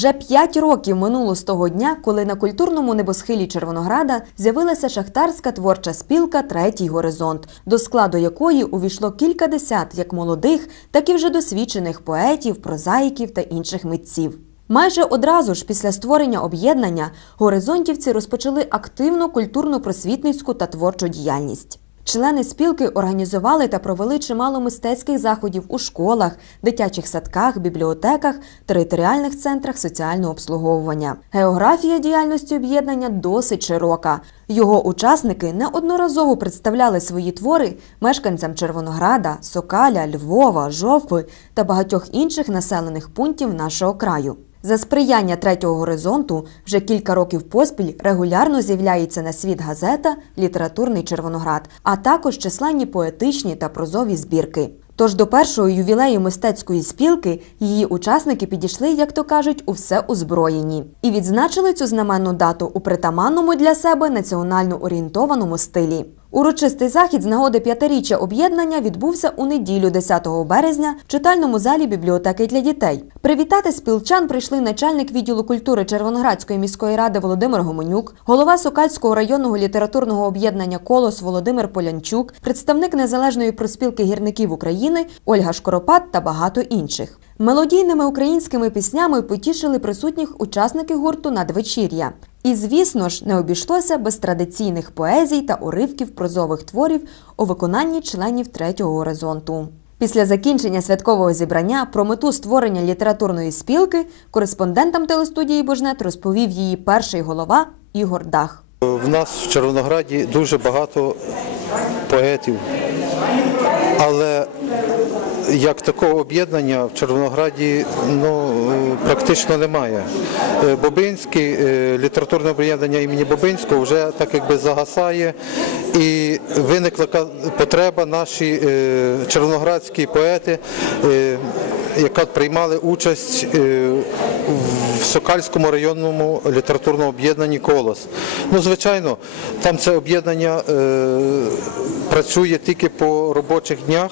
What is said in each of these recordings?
Вже п'ять років минуло з того дня, коли на культурному небосхилі Червонограда з'явилася шахтарська творча спілка Третій горизонт, до складу якої увійшло кілька десят як молодих, так і вже досвідчених поетів, прозаїків та інших митців. Майже одразу ж після створення об'єднання горизонтівці розпочали активну культурно-просвітницьку та творчу діяльність. Члени спілки організували та провели чимало мистецьких заходів у школах, дитячих садках, бібліотеках, територіальних центрах соціального обслуговування. Географія діяльності об'єднання досить широка. Його учасники неодноразово представляли свої твори мешканцям Червонограда, Сокаля, Львова, Жовкви та багатьох інших населених пунктів нашого краю. За сприяння третього горизонту вже кілька років поспіль регулярно з'являється на світ газета Літературний Червоноград, а також численні поетичні та прозові збірки. Тож до першого ювілею мистецької спілки її учасники підійшли, як то кажуть, у все озброєні і відзначили цю знаменну дату у притаманному для себе національно орієнтованому стилі. Урочистий захід з нагоди п'ятиріччя об'єднання відбувся у неділю 10 березня в читальному залі бібліотеки для дітей. Привітати спілчан прийшли начальник відділу культури Червоноградської міської ради Володимир Гомонюк, голова Сокальського районного літературного об'єднання Колос Володимир Полянчук, представник незалежної проспілки гірників України Ольга Шкоропат та багато інших. Мелодійними українськими піснями потішили присутніх учасників гурту надвечір'я. І, звісно ж, не обійшлося без традиційних поезій та уривків прозових творів у виконанні членів третього горизонту. Після закінчення святкового зібрання про мету створення літературної спілки кореспондентам телестудії Божнет розповів її перший голова Ігор Дах. В нас в Червонограді дуже багато поетів, але як такого об'єднання в Червонограді ну, практично немає. Е, Бобинський, е, літературне об'єднання імені Бобинського вже так якби загасає і виникла потреба наші е, червоноградські поети, е, яка приймали участь е, в Сокальському районному літературному об'єднанні Колос. Ну, звичайно, там це об'єднання е, працює тільки по робочих днях,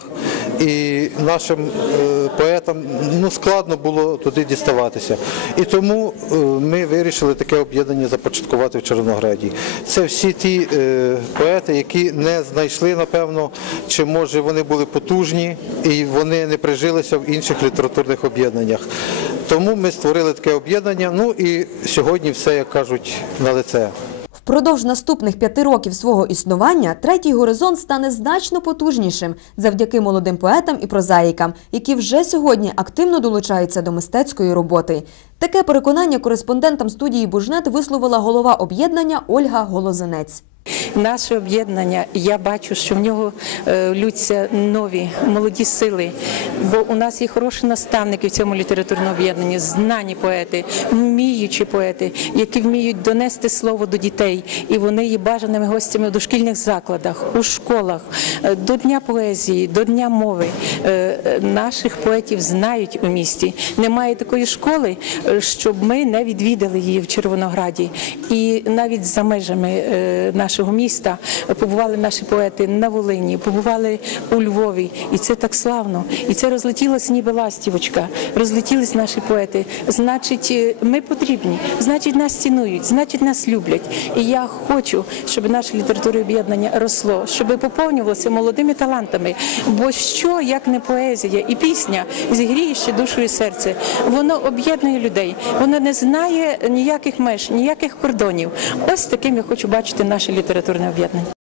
і нашим е, поетам ну, складно було туди діставатися. І тому е, ми вирішили таке об'єднання започаткувати в Чорнограді. Це всі ті е, поети, які не знайшли, напевно, чи може вони були потужні і вони не прижилися в інших літературних об'єднаннях. Тому ми створили таке об'єднання. Ну і сьогодні все, як кажуть, на лице. Впродовж наступних п'яти років свого існування третій горизонт стане значно потужнішим завдяки молодим поетам і прозаїкам, які вже сьогодні активно долучаються до мистецької роботи. Таке переконання кореспондентам студії Бужнет висловила голова об'єднання Ольга Голозинець. Наше об'єднання, я бачу, що в нього е, лються нові молоді сили, бо у нас є хороші наставники в цьому літературному об'єднанні, знані поети, вміючі поети, які вміють донести слово до дітей, і вони є бажаними гостями в дошкільних закладах, у школах, Е, до Дня поезії, до Дня мови. Е, Наших поетів знають у місті. Немає такої школи, щоб ми не відвідали її в Червонограді. І навіть за межами е, нашого міста побували наші поети на Волині, побували у Львові. І це так славно. І це розлетілося ніби ластівочка. Розлетілись наші поети. Значить, е, ми потрібні, значить, нас цінують, значить, нас люблять. І я хочу, щоб наше літературне об'єднання росло, щоб поповнювалося молодими талантами. Бо що як не поезія і пісня зігріє ще душу і серце. Воно об'єднує людей, воно не знає ніяких меж, ніяких кордонів. Ось таким я хочу бачити наше літературне об'єднання.